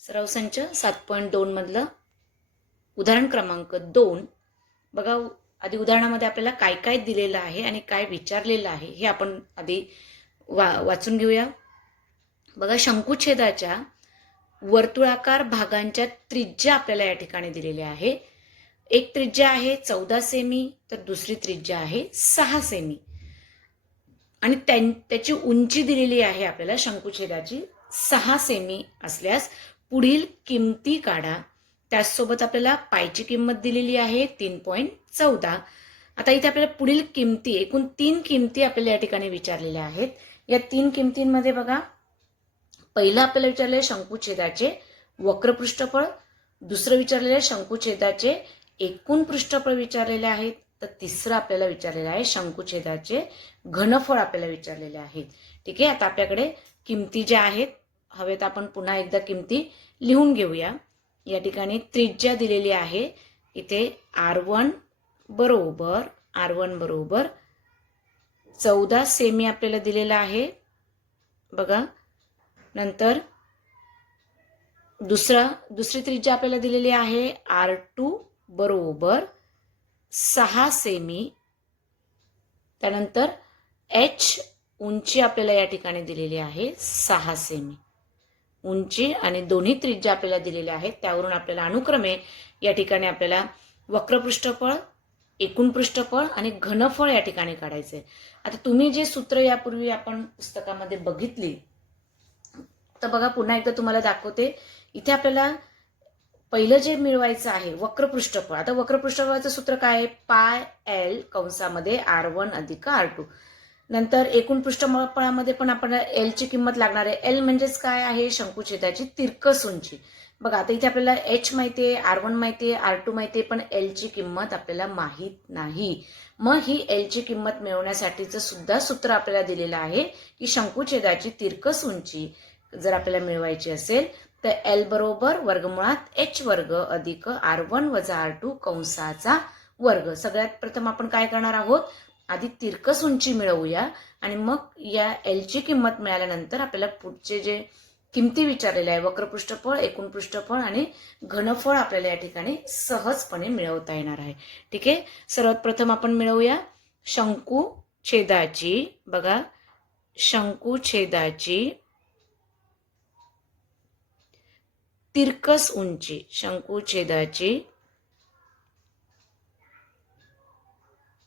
सराव संच 7.2 मधलं उदाहरण क्रमांक 2 बघा. आधी उदाहरणामध्ये आपल्याला काय काय दिलेलं आहे आणि काय विचारलेलं आहे हे आपण आधी वाचून घेऊया. बघा, शंकुछेदाच्या वर्तुळाकार भागांच्या त्रिज्या आपल्याला या ठिकाणी दिलेल्या आहे. एक त्रिज्या आहे 14 सेमी तर दुसरी त्रिज्या आहे 6 सेमी आणि त्याची उंची दिलेली आहे आपल्याला शंकुछेदाची 6 सेमी असल्यास पुढील किमती काढा. त्याचसोबत आपल्याला पायची किंमत दिलेली आहे 3.14. आता इथे आपल्याला पुढील किमती, एकूण 3 किमती आपल्याला या ठिकाणी विचारलेल्या आहेत. या 3 किमतींमध्ये बघा, पहिलं आपल्याला विचारले शंकुछेदाचे वक्र पृष्ठफळ, दुसरं विचारलेले शंकुछेदाचे एकूण पृष्ठफळ विचारलेले आहेत, तर तिसरं आपल्याला विचारलेलं आहे शंकुछेदाचे घनफळ आपल्याला विचारलेले आहेत. ठीक आहे. आता आपल्याकडे किमती ज्या आहेत हवेत आपण पुन्हा एकदा किमती लिहून घेऊया. या ठिकाणी त्रिज्या दिलेली आहे. इथे R1 बरोबर 14 सेमी आपल्याला दिलेला आहे. बघा, नंतर दुसरी त्रिज्या आपल्याला दिलेली आहे R2 बरोबर 6 सेमी. त्यानंतर H उंची आपल्याला या ठिकाणी दिलेली आहे 6 सेमी. उंची आणि दोन्ही त्रिज्या आपल्याला दिलेल्या आहेत. त्यावरून आपल्याला अनुक्रमे या ठिकाणी आपल्याला वक्र पृष्ठफळ, एकूण पृष्ठफळ आणि घनफळ या ठिकाणी काढायचे. आता तुम्ही जे सूत्र यापूर्वी आपण पुस्तकामध्ये बघितली, तर बघा पुन्हा एकदा तुम्हाला दाखवते. इथे आपल्याला पहिलं जे मिळवायचं आहे वक्र पृष्ठफळ. आता वक्र पृष्ठफळाचं सूत्र काय आहे? पाय एल कंसामध्ये R1 अधिक R2. नंतर एकूण पृष्ठफळामध्ये पण आपण एल ची किंमत लागणार आहे. एल म्हणजेच काय आहे? शंकुछेदाची तिरकस उंची. बघा, आता इथे आपल्याला H माहितीये, R1 माहितीये, R2 माहितीये, पण एल ची किंमत आपल्याला माहित नाही. मग ही एल ची किंमत मिळवण्यासाठीचं सुद्धा सूत्र आपल्याला दिलेलं आहे की शंकुछेदाची तिरकस उंची जर आपल्याला मिळवायची असेल तर एल बरोबर वर्गमुळात H वर्ग अधिक R1 वजा R2 कंसाचा वर्ग. सगळ्यात प्रथम आपण काय करणार आहोत? आधी तिरकस उंची मिळवूया आणि मग या एल ची किंमत मिळाल्यानंतर आपल्याला पुढचे जे किमती विचारलेल्या आहे वक्र पृष्ठफळ, एकूण पृष्ठफळ आणि घनफळ आपल्याला या ठिकाणी सहजपणे मिळवता येणार आहे. ठीक आहे. सर्वात प्रथम आपण मिळवूया शंकुछेदाची. बघा, शंकुछेदाची तिरकस उंची, शंकुछेदाची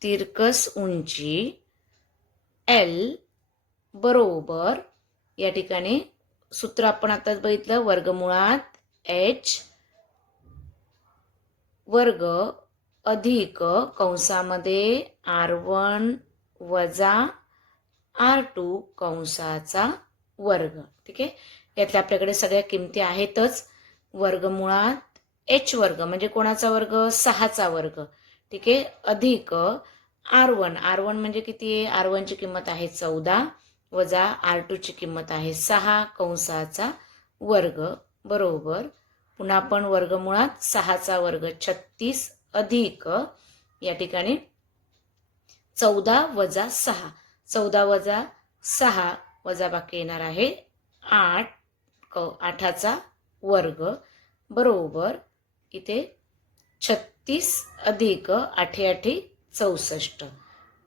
तिरकस उंची एल बरोबर, या ठिकाणी सूत्र आपण आताच बघितलं, वर्गमुळात H वर्ग अधिक कंसामध्ये R1 वजा R2 कंसाचा वर्ग. ठीक आहे. यातल्या आपल्याकडे सगळ्या किमती आहेतच. वर्गमुळात H वर्ग म्हणजे कोणाचा वर्ग? 6चा वर्ग. ठीक आहे. अधिक R1 म्हणजे किती आहे? R1 ची किंमत आहे 14 वजा R2 ची किंमत आहे 6 कंसाचा वर्ग बरोबर. पुन्हा आपण वर्गमुळात 6चा वर्ग 36 अधिक या ठिकाणी 14 वजा 6, 14 वजा 6 वजा बाकी येणार आहे 8चा वर्ग बरोबर. इथे 36 अधिक 8 8 64,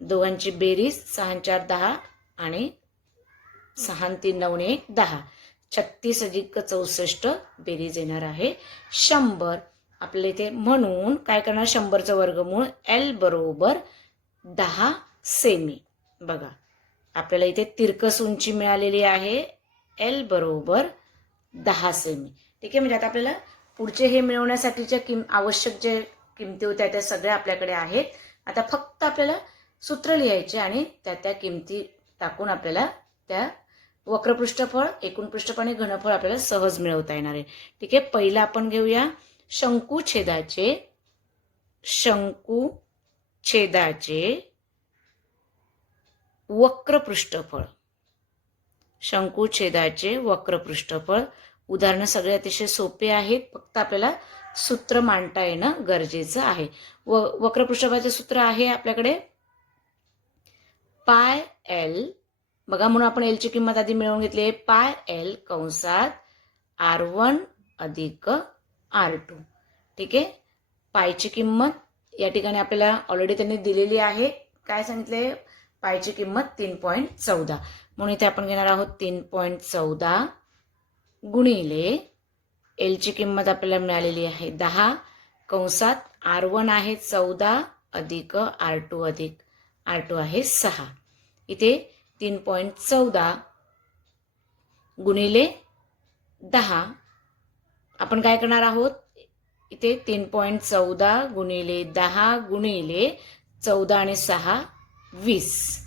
दोघांची बेरीज 6 4 10 आणि 6 3 9 1 10. 36 अधिक 64 बेरीज येणार आहे 100. आपल्या इथे म्हणून काय करणार? 100चं वर्गमूळ एल बरोबर 10 सेमी. बघा, आपल्याला इथे तिरकस उंची मिळालेली आहे एल बरोबर 10 सेमी. ठीक आहे. म्हणजे आता आपल्याला पुढचे हे मिळवण्यासाठीच्या आवश्यक जे किमती होत्या त्या सगळ्या आपल्याकडे आहेत. आता फक्त आपल्याला सूत्र लिहायचे आणि त्या किमती टाकून आपल्याला त्या वक्र पृष्ठफळ, एकूण पृष्ठफळ आणि घनफळ आपल्याला सहज मिळवता येणार आहे. ठीक आहे. पहिला आपण घेऊया शंकुछेदाचे वक्र पृष्ठफळ. शंकुछेदाचे वक्र पृष्ठफळ. उदाहरणं सगळे अतिशय सोपे आहेत, फक्त आपल्याला सूत्र मांडता येणं गरजेचं आहे. वक्र पृष्ठफळाचे सूत्र आहे आपल्याकडे पाय एल. बघा, म्हणून आपण एल ची किंमत आधी मिळवून घेतली आहे. पाय एल कंसात R1 अधिक R2. ठीक आहे. पायची किंमत या ठिकाणी आपल्याला ऑलरेडी त्यांनी दिलेली आहे. काय सांगितले? पायची किंमत 3.14. म्हणून इथे आपण घेणार आहोत 3.14 गुणिले एलची किंमत आपल्याला मिळालेली आहे 10 कंसात R1 आहे 14 अधिक R2 आहे 6. इथे 3.14 गुणिले 10 आपण काय करणार आहोत? इथे 3.14 गुणिले 10 गुणिले 14 आणि 6 20.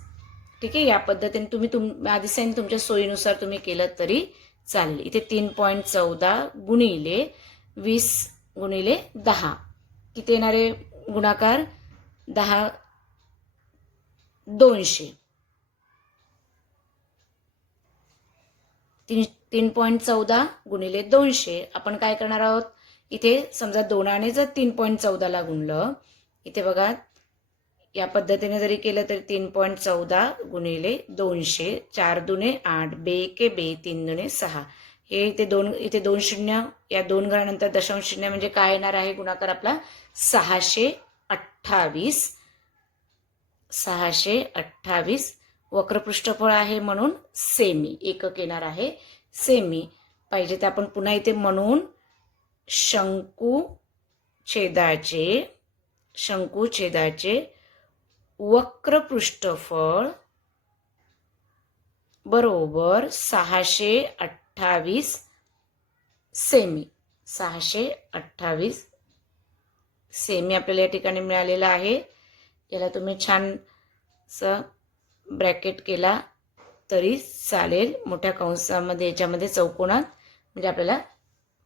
ठीक आहे. या पद्धतीने तुम्ही आधी सांगितलं तुमच्या सोयीनुसार तुम्ही केलं तरी चालेल. इथे 3.14 गुणिले 20 गुणिले 10 किती येणारे गुणाकार? 10 200. 3.14 गुणिले 200 आपण काय करणार आहोत? इथे समजा 2ने जर 3.14 ला गुणलं, इथे बघा या पद्धतीने जरी केलं तरी 3.14 गुणिले 200 4 दुने 8 बे के बे 3 दुने 6. हे इथे 2 शून्य या 2 घरानंतर दशांश शून्य म्हणजे काय येणार आहे गुणाकार आपला? 628. 628 वक्रपृष्ठफळ आहे म्हणून सेमी एकक येणार आहे. सेमी पाहिजे तर आपण पुन्हा इथे म्हणून शंकुछेदाचे वक्रपृष्ठफळ बरोबर 628 सेमी. 628 सेमी आपल्याला या ठिकाणी मिळालेला आहे. याला तुम्ही छान ब्रॅकेट केला तरी चालेल. मोठ्या कंसामध्ये याच्यामध्ये चौकोनात म्हणजे आपल्याला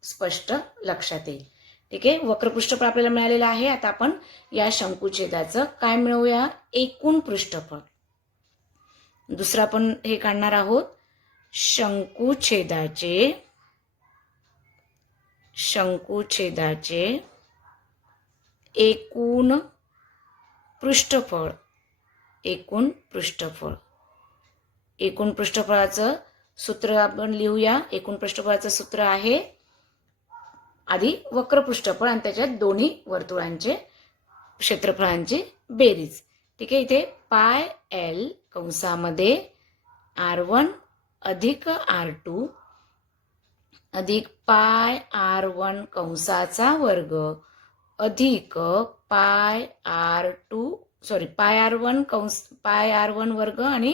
स्पष्ट लक्षात येईल. ठीक आहे. वक्रपृष्ठफळ आपल्याला मिळालेलं आहे. आता आपण या शंकुछेदाचं काय मिळवूया? एकूण पृष्ठफळ. दुसरं आपण हे काढणार आहोत. शंकुछेदाचे एकूण पृष्ठफळ. एकूण पृष्ठफळाचं सूत्र आपण लिहूया. एकूण पृष्ठफळाचं सूत्र आहे आधी वक्रपृष्ठफळ आणि त्याच्यात दोन्ही वर्तुळांचे क्षेत्रफळांची बेरीज. ठीक आहे. इथे पाय एल कंसामध्ये R1 अधिक R2 अधिक पाय R1 कंसाचा वर्ग अधिक पाय R1 वर्ग आणि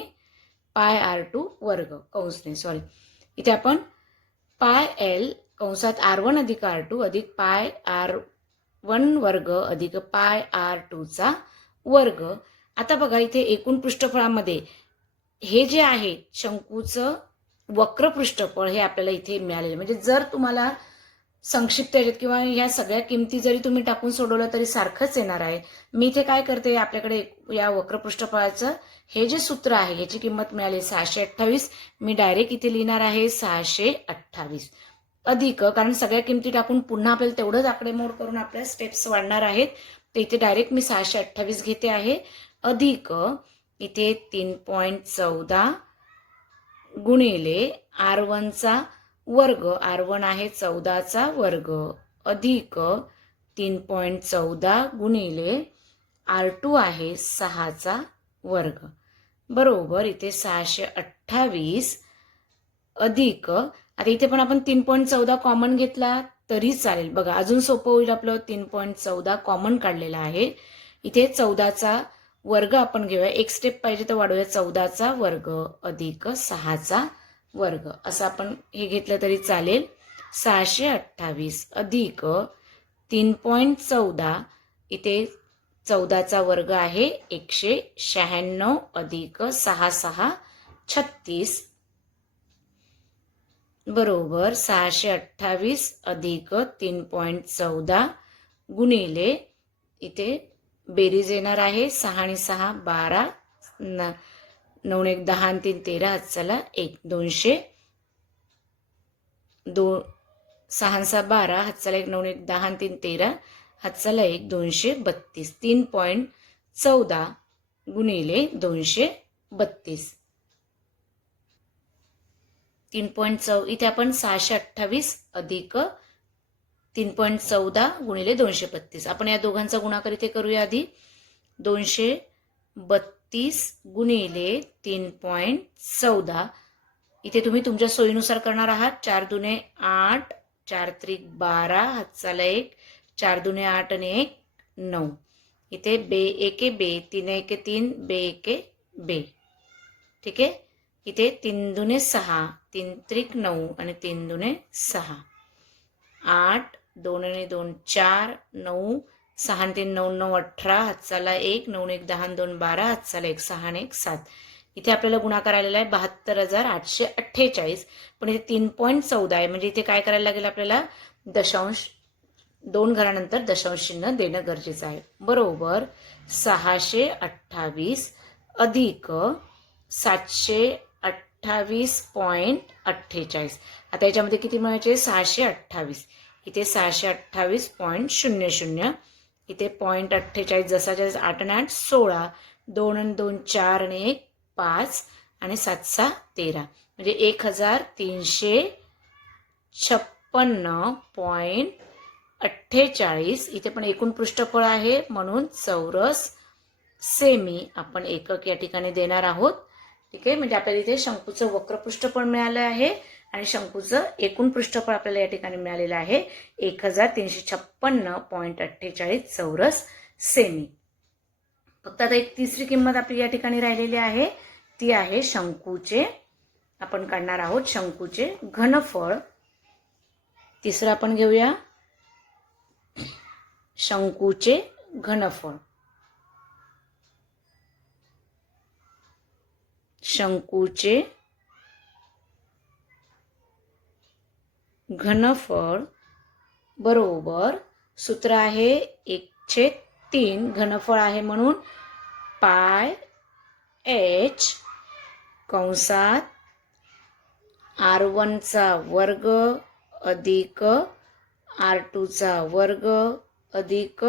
पाय R2 वर्ग कंसने इथे आपण पाय एल कंसात R1 अधिक R2 अधिक पाय R1 वर्ग अधिक पाय R2 चा वर्ग. आता बघा इथे एकूण पृष्ठफळामध्ये हे जे आहे शंकूचं वक्र पृष्ठफळ हे आपल्याला इथे मिळालेले. म्हणजे जर तुम्हाला संक्षिप्त याच्यात किंवा ह्या सगळ्या किमती जरी तुम्ही टाकून सोडवलं तरी सारखंच येणार आहे. मी इथे काय करते, आपल्याकडे या वक्र पृष्ठफळाचं हे जे सूत्र आहे ह्याची किंमत मिळाली 628. मी डायरेक्ट इथे लिहिणार आहे 628 अधिक, कारण सगळ्या किमती टाकून पुन्हा आपल्याला तेवढंच आकडेमोड करून आपल्या स्टेप्स वाढणार आहेत. तर इथे डायरेक्ट मी 628 घेते आहे अधिक इथे 3.14 गुणिले R1 चा वर्ग, R1 आहे 14 चा वर्ग अधिक 3.14 गुणिले R2 आहे 6 चा वर्ग बरोबर इथे 628 अधिक, आता इथे पण आपण 3.14 कॉमन घेतला तरी चालेल. बघा अजून सोपं होईल आपलं. 3.14 कॉमन काढलेला आहे. इथे 14 चा वर्ग आपण घेऊया, एक स्टेप पाहिजे तर वाढवूया. 14 चा वर्ग अधिक 6 चा वर्ग असं आपण हे घेतलं तरी चालेल. 628 अधिक 3.14 इथे 14 चा वर्ग आहे 196 अधिक 6 6 36 बरोबर 628 अधिक 3.14 गुणिले इथे बेरीज येणार आहे 6 आणि 6 12 9 1 10 आणि 3 13 हात चला 1 200 2 6 6 12 हात चला 1 9 1 10 आणि 3 13 हात चला 1 232 3.14 गुणिले 232 3.14 इथे आपण 628 अधिक 3.14 गुणिले 232. आपण या दोघांचा गुणाकार इथे करूया आधी. 232 गुणिले 3.14. इथे तुम्ही तुमच्या सोयीनुसार करणार आहात. 4 दुने 8, 4 त्रिक 12, हातचाला 1, 4 दुने 8 आणि 1 9. इथे बे एके बे, 3 एके 3, बे एके बे. ठीक आहे. इथे 3 दुने 6, 3 त्रिक 9 आणि 3 दुने 6. 8, 2 आणि 2 4, 9, 6 आणि 3 9 9 18, हातचाला 1, 9 1 10 2 12, हातचाला 1 6 आणि 1 7. इथे आपल्याला गुणाकार आलेला आहे 72,848. पण इथे 3.14 आहे, म्हणजे इथे काय करायला लागेल आपल्याला, दशांश 2 घरानंतर दशांश चिन्ह देणं गरजेचं आहे. बरोबर 628 अधिक 728.48. आता याच्यामध्ये किती मिळायचे, 628. इथे 628.00. इथे 0.48 जसाच्या 8 आणि 8 16, 2 आणि 2 4 आणि 1 5 आणि 7 6 13, म्हणजे 1356.48. इथे पण एकूण पृष्ठफळ आहे म्हणून चौरस सेमी आपण एकक या ठिकाणी देणार आहोत. ठीक आहे. म्हणजे आपल्याला इथे शंकूचं वक्र पृष्ठफळ मिळालं आहे आणि शंकूचं एकूण पृष्ठफळ आपल्याला या ठिकाणी मिळालेलं आहे 1356.48 चौरस सेमी. फक्त आता एक तिसरी किंमत आपली या ठिकाणी राहिलेली आहे, ती आहे शंकूचे. आपण काढणार आहोत शंकूचे घनफळ. तिसरं आपण घेऊया शंकूचे घनफळ. शंकूचे घनफळ बरोबर सूत्र आहे 1/3. घनफळ आहे म्हणून पाय h कंसात r1 चा वर्ग अधिक r2 चा वर्ग अधिक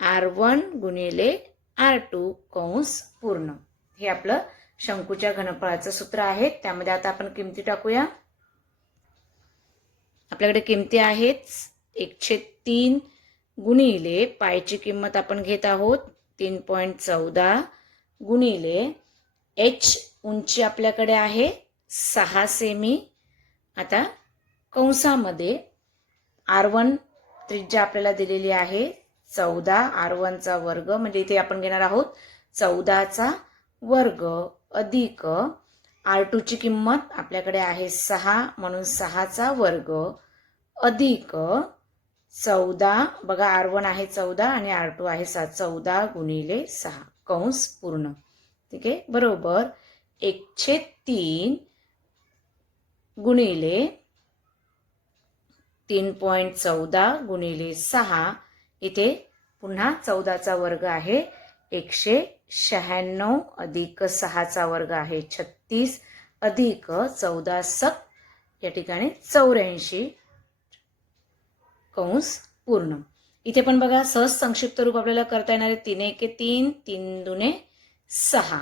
r1 गुणिले r2 कंस पूर्ण. हे आपलं शंकूच्या घनफळाचं सूत्र आहे. त्यामध्ये आता आपण किमती टाकूया. आपल्याकडे किमती आहेत 1/3 गुणिले पायची किंमत आपण घेत आहोत 3.14 गुणिले h उंची आपल्याकडे आहे 6 सेमी. आता कंसामध्ये r1 त्रिज्या आपल्याला दिलेली आहे 14, r1 चा वर्ग म्हणजे इथे आपण घेणार आहोत 14 चा वर्ग अधिक r2 ची किंमत आपल्याकडे आहे 6 म्हणून 6 चा वर्ग अधिक 14, बघा r1 आहे 14 आणि r2 आहे 7, 14 गुणिले 6 कंस पूर्ण. ठीक आहे. बरोबर 1/3 गुणिले 3.14 गुणिले 6. इथे पुन्हा 14 चा वर्ग आहे 196 अधिक 6 चा वर्ग आहे 36 अधिक 14 सक या ठिकाणी 84 कंस पूर्ण. इथे पण बघा सहज संक्षिप्त रूप आपल्याला करता येणार आहे 3 एके 3, 3 दुने 6,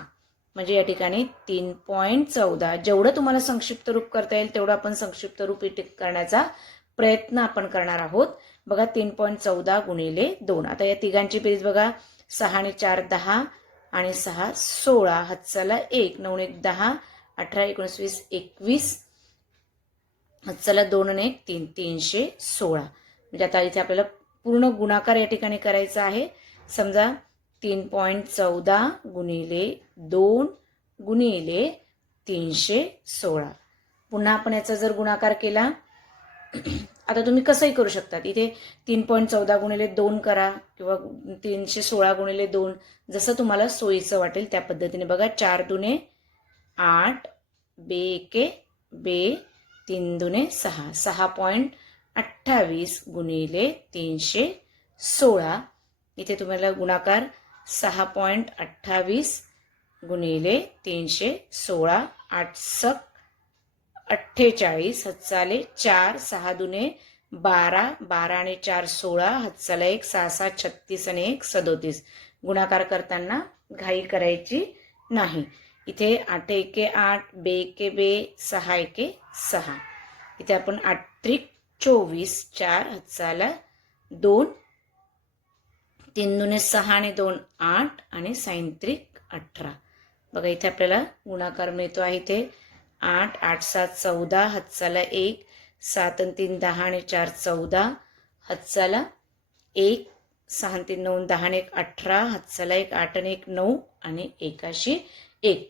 म्हणजे या ठिकाणी 3.14. जेवढं तुम्हाला संक्षिप्त रूप करता येईल तेवढं आपण संक्षिप्त रूप करण्याचा प्रयत्न आपण करणार आहोत. बघा 3.14 गुणिले 2. आता या तिघांची बेरीज बघा 6 आणि 4 10 आणि 6 16, हातचाला 1, 9 1 10, 18 19 20 21, हातचाला 2 आणि 1 3, 316. म्हणजे आता इथे आपल्याला पूर्ण गुणाकार या ठिकाणी करायचा आहे. समजा 3.14 गुणिले 2 गुणिले 316. पुन्हा आपण याचा जर गुणाकार केला आता तुम्ही कसंही करू शकतात. इथे 3.14 गुणिले 2 करा किंवा 316 गुणिले 2, जसं तुम्हाला सोयीचं वाटेल त्या पद्धतीने. बघा 4 दुने 8, बे एके बे, 3 दुने 6, 6.28 गुणिले 316. इथे तुम्हाला गुणाकार 6.28 गुणिले 316, 8 सक 48, हातचाले 4, 6 दुने 12, 12 आणि 4 16, हातचाला 1, 6 6 36 आणि 1 37. गुणाकार करताना घाई करायची नाही. इथे 8 एके 8, बे एके बे, 6 एके 6. इथे आपण 8 त्रिक 24, 4 हातचाला 2, 3 दुने 6 आणि 2 8 आणि साइन त्रिक 18. बघा इथे आपल्याला गुणाकार मिळतो आहे इथे 8, 8 7 14 हातचाला 1, 7 आणि 3 10 आणि 4 14 हातचाला 1, 6 आणि 3 9 10 आणि 1 18 हातचाला 1 8 आणि 1 9 आणि 1 1.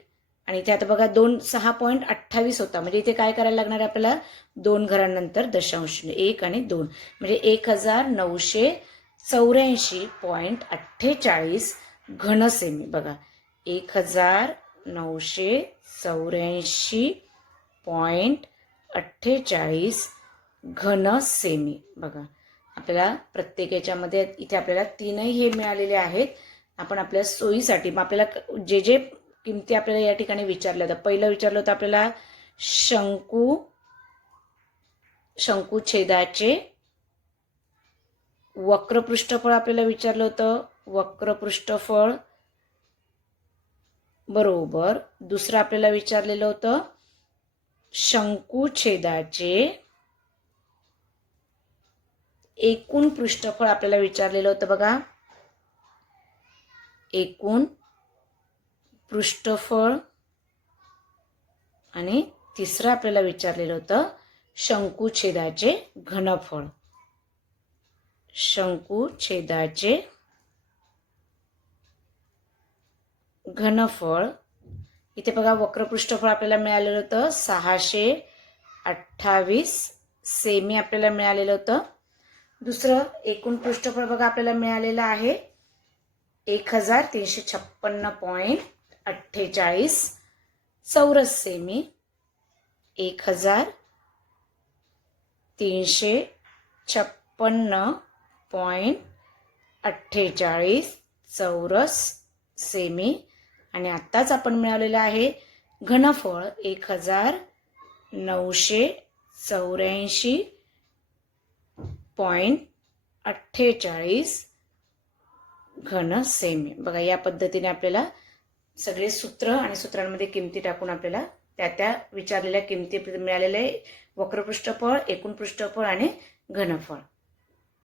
आणि इथे आता बघा 2 6.28 होता म्हणजे इथे काय करायला लागणार आहे आपल्याला 2 घरांनंतर दशांश 1 आणि 2 म्हणजे 1984.48 घन सेमी. बघा 1984.48 घन सेमी. बघा आपल्याला प्रत्येक याच्यामध्ये इथे आपल्याला तीनही हे मिळालेले आहेत. आपण आपल्या सोयीसाठी मग आपल्याला जे जे किमती आपल्याला या ठिकाणी विचारल्या होत्या. पहिलं विचारलं होतं आपल्याला शंकुछेदाचे वक्रपृष्ठफळ आपल्याला विचारलं होतं. वक्रपृष्ठफळ बरोबर दुसरं आपल्याला विचारलेलं होतं शंकुछेदाचे एकूण पृष्ठफळ आपल्याला विचारलेलं होतं. बघा एकूण पृष्ठफळ आणि तिसरं आपल्याला विचारलेलं होतं शंकुछेदाचे घनफळ. शंकुछेदाचे घनफळ इथे बघा वक्रपृष्ठफळ आपल्याला मिळालेलं होतं 628 सेमी आपल्याला मिळालेलं होतं. दुसरं एकूण पृष्ठफळ बघा आपल्याला मिळालेलं आहे 1356.48 चौरस सेमी. 1356.48 चौरस सेमी. आणि आत्ताच आपण मिळवलेलं आहे घनफळ 1984.48 घन सेमी. बघा या पद्धतीने आपल्याला सगळे सूत्र आणि सूत्रांमध्ये किमती टाकून आपल्याला त्या विचारलेल्या किमती मिळालेले वक्रपृष्ठफळ, एकूण पृष्ठफळ आणि घनफळ